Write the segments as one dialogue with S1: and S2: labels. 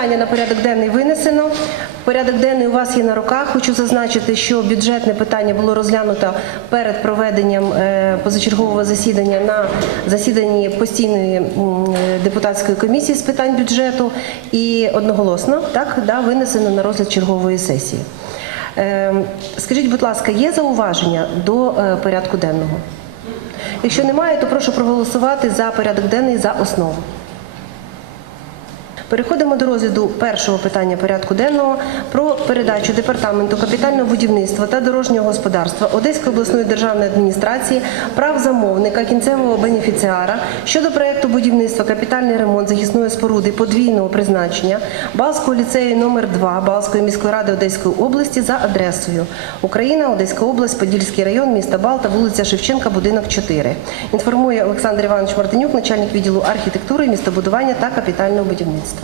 S1: питання на порядок денний винесено. Порядок денний у вас є на руках. Хочу зазначити, що бюджетне питання було розглянуто перед проведенням е, позачергового засідання на засіданні постійної е, депутатської комісії з питань бюджету і одноголосно так да, винесено на розгляд чергової сесії. Е, Скажіть, будь ласка, є зауваження до порядку денного? Якщо немає, то прошу проголосувати за порядок денний за основу. Переходимо до розгляду першого питання порядку денного про передачу департаменту капітального будівництва та дорожнього господарства Одеської обласної державної адміністрації прав замовника кінцевого бенефіціара щодо проекту будівництва капітальний ремонт захисної споруди подвійного призначення Балського ліцею номер 2 Балської міської ради Одеської області за адресою Україна, Одеська область, Подільський район, міста Балта, вулиця Шевченка, будинок 4. Інформує Олександр Іванович Мартинюк, начальник відділу архітектури, містобудування та капітального будівництва.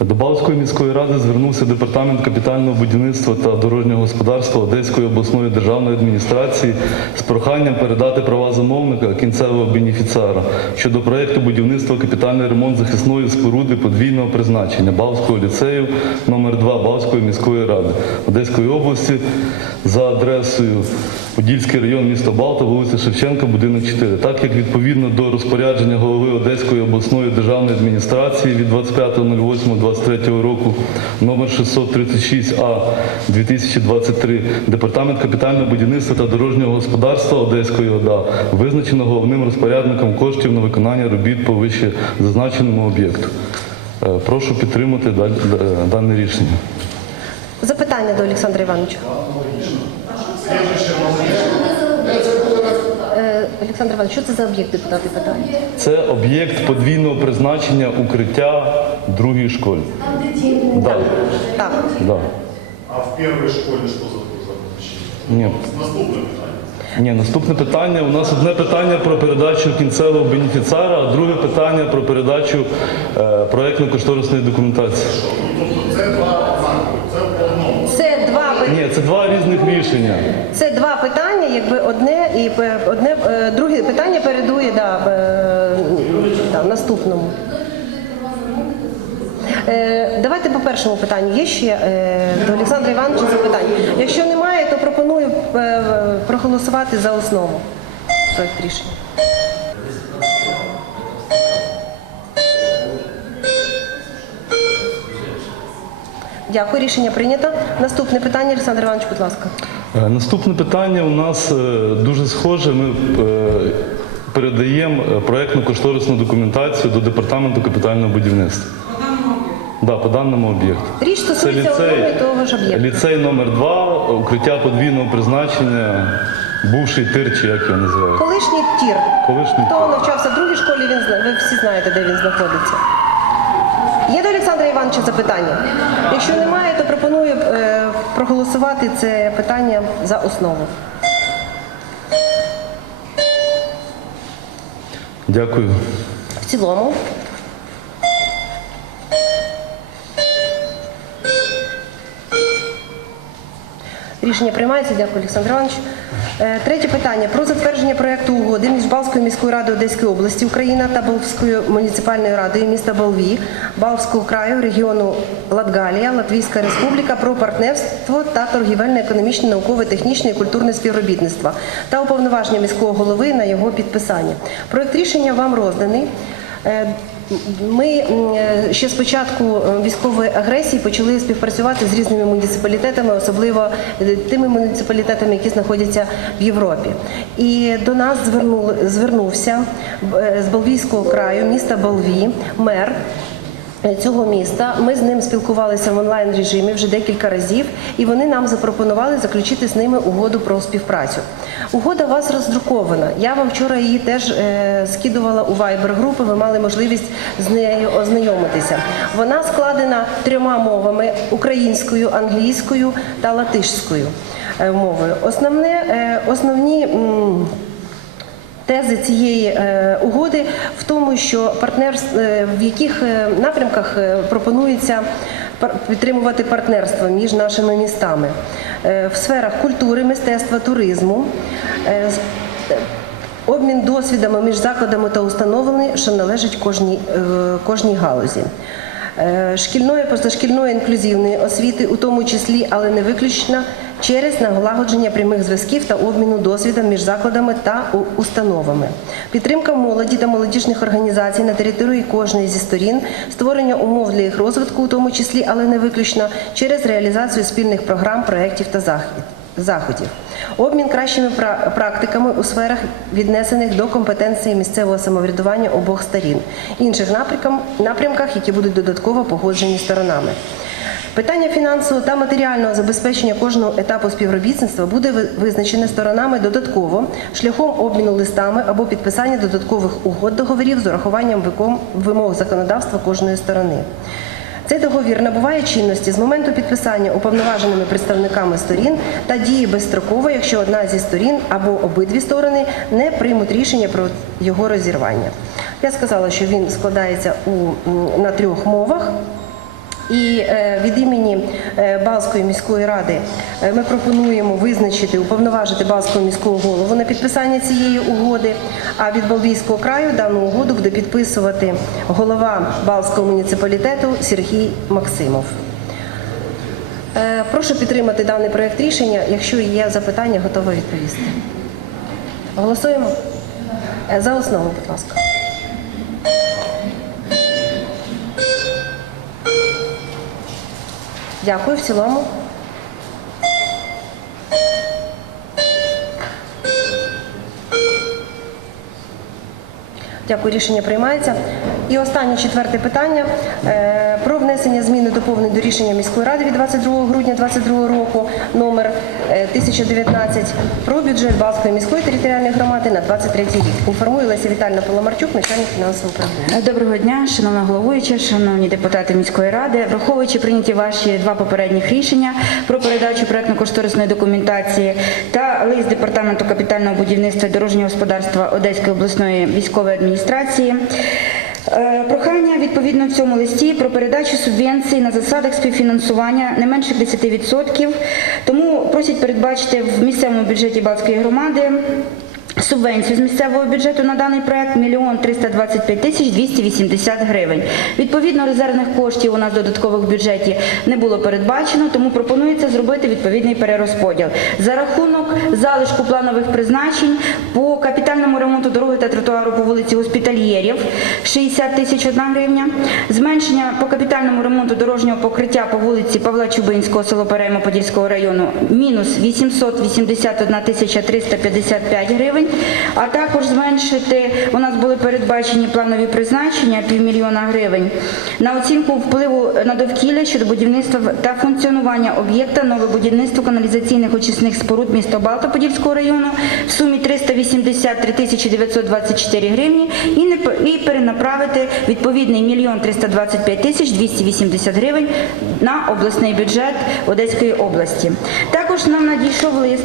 S2: До Балтської міської ради звернувся департамент капітального будівництва та дорожнього господарства Одеської обласної державної адміністрації з проханням передати права замовника кінцевого бенефіціара щодо проекту будівництва капітальний ремонт захисної споруди подвійного призначення Балтського ліцею номер 2 Балтської міської ради Одеської області за адресою Подільський район міста Балта, вулиця Шевченка, будинок 4. Так як відповідно до розпорядження голови Одеської обласної державної адміністрації від 25.08.23 року номер 636А 2023 Департамент капітального будівництва та дорожнього господарства Одеської ОДА визначено головним розпорядником коштів на виконання робіт по вище зазначеному об'єкту. Е, Прошу підтримати е, дане рішення.
S1: Запитання до Олександра Івановича. Е, Олександр Іванович, що це за об'єкт депутати питання?
S2: Це об'єкт подвійного призначення укриття в другій школі. Да,
S1: Так.
S2: да.
S3: А в первой школе что за?
S2: Ні.
S3: Наступное питание.
S2: Ні, наступне питання. У нас одне питання про передачу кінцевого бенефіціара, а друге питання про передачу е, проектно-кошторисної документації.
S3: Це два
S2: різних рішення.
S1: це два питання, якби одне і одне е, друге питання передує да, е, да, наступному. Е, Давайте по першому питанню. Є ще е, до Олександра Івановича запитання. Якщо немає, то пропоную е, проголосувати за основу проект рішення. Дякую, рішення прийнято. Наступне питання, Олександр Іванович, будь ласка.
S2: Е, Наступне питання у нас е, дуже схоже. Ми е, передаємо е, проектно-кошторисну документацію до департаменту капітального будівництва. Да, по даному об'єкту.
S1: Річ стосується одного і того ж об'єкту.
S2: ліцей номер 2 укриття подвійного призначення, бувший тир, чи як його називають.
S1: Колишній тір.
S2: Колишній
S1: Хто
S2: тір.
S1: навчався в другій школі, він ви всі знаєте, де він знаходиться. Є Івановича запитання? Якщо немає, то пропоную е, проголосувати це питання за основу.
S2: Дякую.
S1: В цілому. Рішення приймається. Дякую, Олександр Іванович. Е, Третє питання про затвердження проекту угоди між Балською міською радою Одеської області Україна та Балською муніципальною радою міста Балві, Балського краю, регіону Латгалія, Латвійська Республіка про партнерство та торгівельне, економічне, наукове, технічне і культурне співробітництво та уповноваження міського голови на його підписання. Проект рішення вам розданий. Ми е, ще з початку е, військової агресії почали співпрацювати з різними муніципалітетами, особливо е, тими муніципалітетами, які знаходяться в Європі. І до нас звернувся з Балвійського краю, міста Болві, мер. Е, Цього міста ми з ним спілкувалися в онлайн режимі вже декілька разів, і вони нам запропонували заключити з ними угоду про співпрацю. Угода у вас роздрукована. Я вам вчора її теж е, скидувала у Viber групи. Ви мали можливість з нею ознайомитися. Вона складена трьома мовами: українською, англійською та латишською е, мовою. Основне, е, основні. м, Тези цієї е, угоди в тому, що партнерств, е, в яких е, напрямках пропонується підтримувати партнерство між нашими містами в сферах культури, мистецтва, туризму. Обмін досвідами між закладами та установами, що належать кожній, кожній галузі. Е, шкільної, позашкільної інклюзивної освіти, у тому числі, але не виключно, через налагодження прямих зв'язків та обміну досвідом між закладами та установами, підтримка молоді та молодіжних організацій на території кожної зі сторін, створення умов для їх розвитку, у тому числі, але не виключно, через реалізацію спільних програм, проєктів та заходів, обмін кращими пра- практиками у сферах, віднесених до компетенції місцевого самоврядування обох сторін, інших напрямках, які будуть додатково погоджені сторонами. Питання фінансового та матеріального забезпечення кожного етапу співробітництва буде визначене сторонами додатково шляхом обміну листами або підписання додаткових угод договорів з урахуванням вимог законодавства кожної сторони. Цей договір набуває чинності з моменту підписання уповноваженими представниками сторін та діє безстроково, якщо одна зі сторін або обидві сторони не приймуть рішення про його розірвання. Я сказала, що він складається у, на трьох мовах. І е, від імені е, Балської міської ради е, ми пропонуємо визначити, уповноважити Балського міського голову на підписання цієї угоди. А від Балтійського краю дану угоду буде підписувати голова Балського муніципалітету Сергій Максимов. Прошу підтримати даний проєкт рішення. Якщо є запитання, готова відповісти. Голосуємо за основу, будь ласка. Дякую в цілому. Дякую, рішення приймається. І останнє четверте питання е, про внесення зміни доповнень до рішення міської ради від 22 грудня 2022 року номер 1019 про бюджет Балської міської територіальної громади на 23 рік. Інформує Леся Вітальна Поломарчук, начальник фінансового управління.
S4: Доброго дня, шановна головуюча, шановні депутати міської ради. Враховуючи прийняті ваші два попередніх рішення про передачу проектно-кошторисної документації та лист департаменту капітального будівництва і дорожнього господарства Одеської обласної військової адміністрації. Е, Прохання відповідно в цьому листі про передачу субвенцій на засадах співфінансування не менше 10%. Тому просять передбачити в місцевому бюджеті Балтської громади Субвенцію з місцевого бюджету на даний проект 1 325 тисяч 280 гривень. Відповідно, резервних коштів у нас додаткових в бюджеті не було передбачено, тому пропонується зробити відповідний перерозподіл. За рахунок залишку планових призначень по капітальному ремонту дороги та тротуару по вулиці Госпітальєрів 60 тисяч 1 гривня, зменшення по капітальному ремонту дорожнього покриття по вулиці Павла Чубинського, село Переймо Подільського району мінус 881 тисяча 355 гривень, а також зменшити, у нас були передбачені планові призначення півмільйона гривень на оцінку впливу на довкілля щодо будівництва та функціонування об'єкта нове будівництво каналізаційних очисних споруд міста Балта Подільського району в сумі 383 тисячі 924 гривні і, не, і перенаправити відповідний мільйон 325 тисяч 280 гривень на обласний бюджет Одеської області. Також нам надійшов лист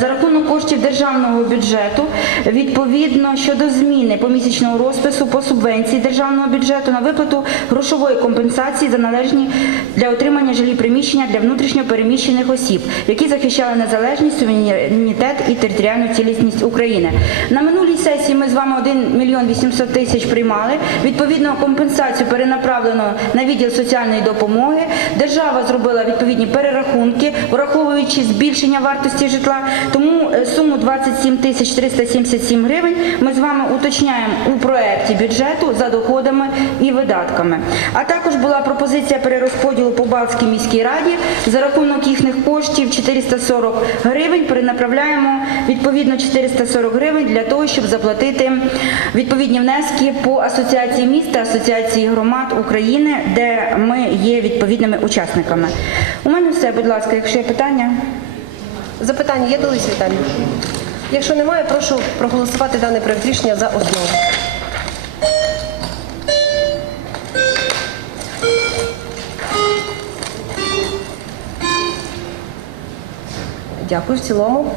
S4: За рахунок коштів державного бюджету, відповідно щодо зміни помісячного розпису по субвенції державного бюджету на виплату грошової компенсації за належні для отримання жилі приміщення для внутрішньо переміщених осіб, які захищали незалежність, суверенітет і територіальну цілісність України. На минулій сесії ми з вами 1 мільйон 800 тисяч приймали. Відповідно, компенсацію перенаправлено на відділ соціальної допомоги. Держава зробила відповідні перерахунки, враховуючи збільшення вартості житла. Тому е, суму 27 тисяч 377 гривень ми з вами уточняємо у проекті бюджету за доходами і видатками. А також була пропозиція перерозподілу по Балтській міській раді за рахунок їхніх коштів 440 гривень. Перенаправляємо відповідно 440 гривень для того, щоб заплатити відповідні внески по асоціації міст та асоціації громад України, де ми є відповідними учасниками. У мене все, будь ласка, якщо є питання.
S1: Запитання є до Лесі Віталій? Якщо немає, прошу проголосувати дане проєкт рішення за основу. Дякую в цілому.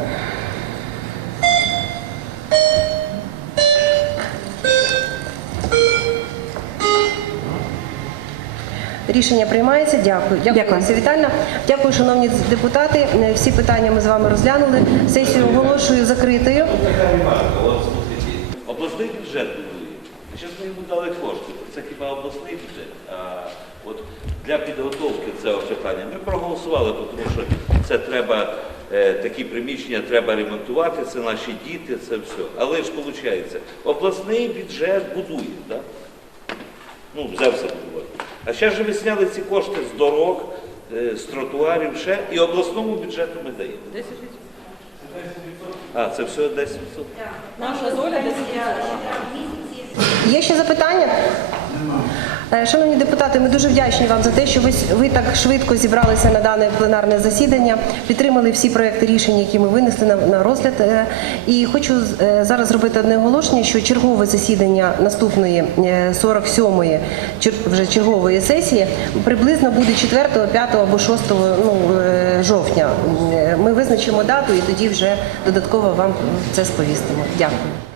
S1: Рішення приймається. Дякую. Дякую,
S4: Дякую.
S1: Вітальна. Дякую, шановні депутати. Е, Всі питання ми з вами розглянули. Сесію оголошую закритою.
S5: Обласний бюджет будує. Зараз ми йому дали кошти. Це хіба обласний бюджет. А от для підготовки цього питання ми проголосували, тому що це треба, е, такі приміщення треба ремонтувати, це наші діти, це все. Але ж виходить, обласний бюджет будує, так? Ну, взявся будувати. А ще ж ви сняли ці кошти з дорог, е, з тротуарів ще, і обласному бюджету ми даємо. 10%. А, це все 10%?
S6: Наша доля десь
S1: Є ще запитання? Е, Шановні депутати, ми дуже вдячні вам за те, що ви, ви так швидко зібралися на дане пленарне засідання, підтримали всі проекти рішень, які ми винесли на, на розгляд. Е, І хочу е, зараз зробити одне оголошення, що чергове засідання наступної е, 47-ї чер- вже чергової сесії приблизно буде 4, 5 або 6 ну, жовтня. Ми визначимо дату і тоді вже додатково вам це сповістимо. Дякую.